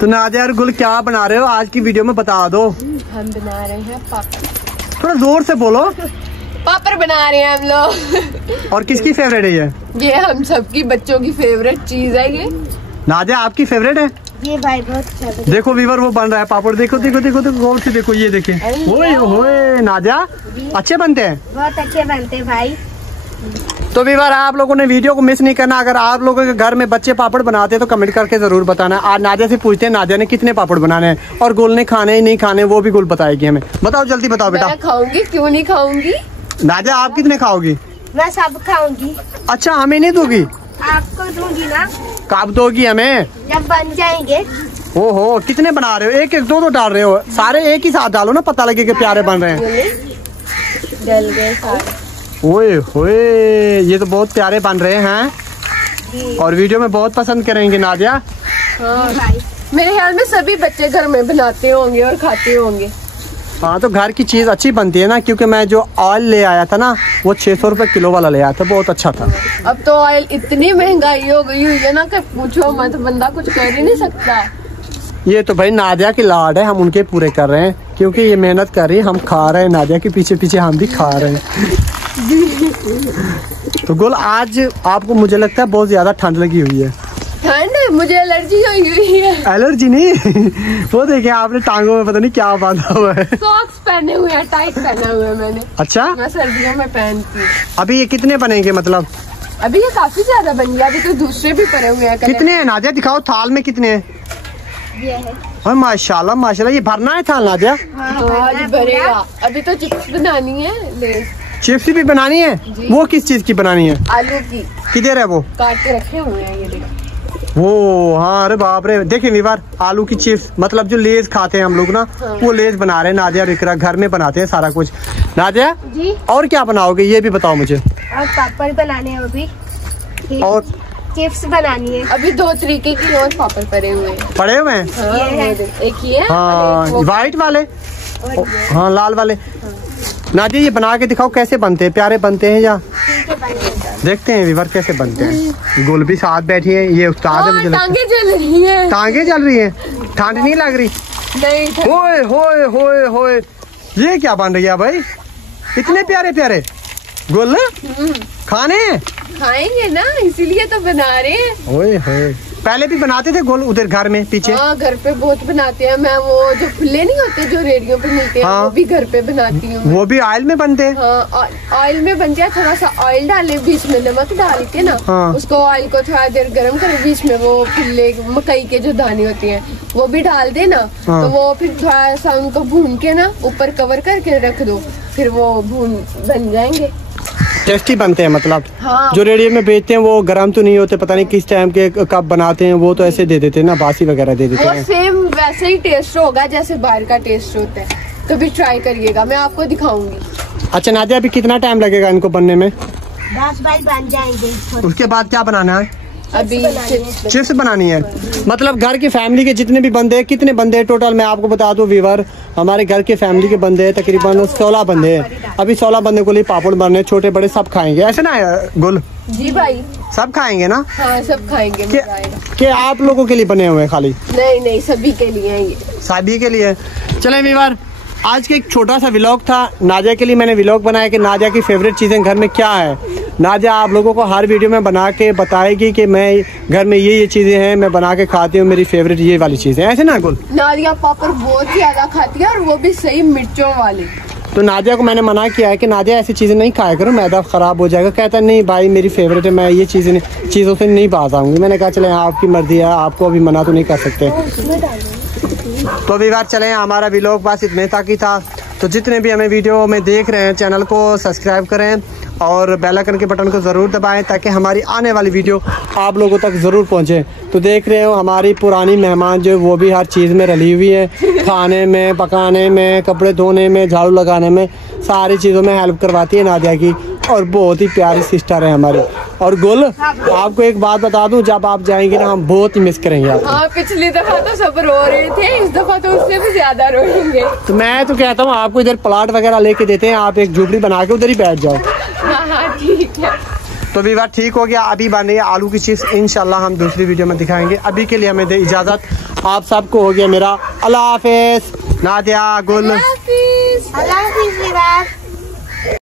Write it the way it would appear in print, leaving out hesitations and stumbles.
तो नादिया और गुल क्या बना रहे हो आज की वीडियो में बता दो। हम बना रहे हैं पापड़। थोड़ा जोर से बोलो। पापड़ बना रहे हैं हम लोग। और किसकी फेवरेट है ये हम सबकी बच्चों की फेवरेट चीज है ये। नादिया आपकी फेवरेट है? ये भाई बहुत अच्छा। देखो वीवर वो बन रहा है पापड़। देखो देखो देखो देखो गौर से देखो। ये देखे ओए ओए नादिया अच्छे बनते हैं। बहुत अच्छे बनते हैं भाई। तो वीवर आप लोगों ने वीडियो को मिस नहीं करना। अगर आप लोगों के घर में बच्चे पापड़ बनाते हैं तो कमेंट करके जरूर बताना। आज नादिया से पूछते हैं नादिया ने कितने पापड़ बनाने हैं और गुल ने खाने ही नहीं खाने वो भी गुल बताएगी हमें। बताओ जल्दी बताओ बेटा। मैं खाऊंगी क्यों नहीं खाऊंगी। नादिया आप कितने खाओगी? मैं सब खाऊंगी। अच्छा हमें नहीं दोगी? आपको दूंगी ना। कब दोगी हमें? जब बन जाएंगे। ओहो कितने बना रहे हो? एक एक दो डाल रहे हो? सारे एक ही साथ डालो ना पता लगे कि प्यारे बन रहे हैं। जल गए सारे। ओए होए ये तो बहुत प्यारे बन रहे हैं और वीडियो में बहुत पसंद करेंगे नादिया। हाँ मेरे ख्याल में सभी बच्चे घर में बनाते होंगे और खाते होंगे। हाँ तो घर की चीज अच्छी बनती है ना। क्योंकि मैं जो ऑयल ले आया था ना वो 600 रुपए किलो वाला ले आया था। बहुत अच्छा था। अब तो ऑयल इतनी महंगाई हो गई हुई है ना कि पूछो मत। बंदा कुछ कर ही नहीं सकता। ये तो भाई नादिया की लाड है। हम उनके पूरे कर रहे हैं क्योंकि ये मेहनत कर रही है। हम खा रहे हैं नादिया के पीछे पीछे हम भी खा रहे हैं। तो गुल आज आपको मुझे लगता है बहुत ज्यादा ठंड लगी हुई है। ठंड? मुझे एलर्जी हुई है। एलर्जी नहीं वो देखे आपने टांगों में पता नहीं क्या बांधा हुआ है। सॉक्स पहने हुए हैं। टाइट पहना हुआ है मैंने। अच्छा मैं सर्दियों में पहनती हूँ। अभी ये कितने बनेंगे मतलब? अभी ये काफी ज्यादा बन गया। अभी तो दूसरे भी पड़े हुए हैं। कितने हैं नादिया दिखाओ थाल में कितने हैं? ये है। और माशाल्लाह माशाल्लाह ये भरना है थाल नादिया? आज भरेगा। अभी तो चिप्स बनानी है। ले चिप्स भी बनानी है? वो किस चीज की बनानी है? आलू की। किधर है वो? काट के रखे हुए हैं ये देखो। वो हाँ अरे बाप रे देखे वीवर आलू की चिप्स मतलब जो लेज खाते हैं हम लोग ना। हाँ। वो लेज बना रहे हैं नादिया और इकरा घर में बनाते हैं सारा कुछ। नादिया जी और क्या बनाओगे ये भी बताओ मुझे। और पापड़ बनाने हैं अभी। और चिप्स बनानी है। अभी 2 तरीके की और पापड़ पड़े हुए हैं। पड़े हुए हैं? हाँ, ये है। एक ये है हाँ और एक वो। व्हाइट वाले। हाँ लाल वाले। नादिया ये बना के दिखाओ कैसे बनते हैं। प्यारे बनते हैं या? देखते हैं वीवर कैसे बनते हैं। गुल भी साथ बैठी है। ये उस्ताद है मुझे लगता है। टांगे जल रही हैं। टांगे जल रही है? ठंड नहीं लग रही? नहीं होए होए होए होए ये क्या बन रही है भाई? इतने प्यारे प्यारे गुल खाने खाएंगे ना इसीलिए तो बना रहे हैं। ओए होए पहले भी बनाते थे गोल उधर घर में पीछे? हाँ घर पे बहुत बनाते हैं। मैं वो जो फुल्ले नहीं होते जो रेडियो पे मिलते हैं। हाँ। वो भी घर पे बनाती हूँ। वो भी ऑयल में बनते हैं? हाँ ऑयल में बन जाए। थोड़ा सा ऑयल डाले बीच में नमक डाल के ना। हाँ। उसको ऑयल को थोड़ा देर गर्म करे। बीच में वो फुल्ले मकई के जो दाने होते हैं वो भी डाल दे ना। हाँ। तो वो फिर थोड़ा सा उनको भून के ना ऊपर कवर करके रख दो। फिर वो भून बन जाएंगे। टेस्टी बनते हैं मतलब? हाँ। जो रेडियो में बेचते हैं वो गर्म तो नहीं होते। पता नहीं किस टाइम के कब बनाते हैं। वो तो ऐसे दे देते हैं ना बासी वगैरह दे देते वो हैं। सेम वैसे ही टेस्ट होगा जैसे बाहर का टेस्ट होता है। तो भी ट्राई करिएगा। मैं आपको दिखाऊंगी। अच्छा नादिया अभी कितना टाइम लगेगा इनको बनने में? 10 बार बन जाएंगे। उसके बाद क्या बनाना है? अभी चिप्स बनानी है। मतलब घर की फैमिली के जितने भी बंदे हैं कितने बंदे हैं टोटल मैं आपको बता दूं वीवर। हमारे घर के फैमिली के बंदे हैं तकरीबन 16 बंदे हैं। अभी 16 बंदे को लिए पापड़ बनने छोटे बड़े सब खाएंगे ऐसे ना गुल? जी भाई सब खाएंगे ना? हाँ सब खाएंगे। मजा आएगा। कि आप लोगों के लिए बने हुए हैं खाली? नहीं नहीं सभी के लिए है ये। सभी के लिए। चले वीवर आज के एक छोटा सा व्लॉग था। नादिया के लिए मैंने व्लॉग बनाया कि नादिया की फेवरेट चीजें घर में क्या है। नादिया आप लोगों को हर वीडियो में बना के बताएगी कि मैं घर में ये चीजें हैं मैं बना के खाती हूँ। मेरी फेवरेट ये वाली चीजें ऐसे ना गुल? नादिया पापड़ बहुत ज्यादा खाती है और वो भी सही मिर्चों वाले। तो नादिया को मैंने मना किया है कि नादिया ऐसी चीजें नहीं खाया करो मैदा खराब हो जाएगा। कहता नहीं भाई मेरी फेवरेट है मैं ये चीजों से नहीं बाज आऊंगी। मैंने कहा चले आपकी मर्जी है आपको अभी मना तो नहीं कर सकते। तो अभी बार चले हमारा व्लॉग बस इतने तक ही था। तो जितने भी हमें वीडियो में देख रहे हैं चैनल को सब्सक्राइब करें और बेल आइकन के बटन को ज़रूर दबाएं ताकि हमारी आने वाली वीडियो आप लोगों तक ज़रूर पहुंचे। तो देख रहे हो हमारी पुरानी मेहमान जो वो भी हर चीज़ में रली हुई है। खाने में पकाने में कपड़े धोने में झाड़ू लगाने में सारी चीज़ों में हेल्प करवाती है नादिया की। और बहुत ही प्यारी सिस्टर है हमारी। और गुल आपको एक बात बता दूं जब आप जाएंगे ना हम बहुत ही मिस करेंगे आपको। हाँ पिछली दफा तो सब रो रहे थे। इस दफा तो उससे भी ज्यादा रोएंगे। तो मैं तो कहता हूँ आपको इधर प्लाट वगैरह लेके देते हैं। आप एक झोपड़ी बना के उधर ही बैठ जाओ। हाँ हाँ ठीक है। तो वीवर ठीक हो गया। अभी बन रही है आलू की चिप्स, इंशाल्लाह हम दूसरी वीडियो में दिखाएंगे। अभी के लिए हमें दे इजाज़त, आप सबको हो गया मेरा अल्लाह हाफिज़। नादिया, गुल। अल्लाह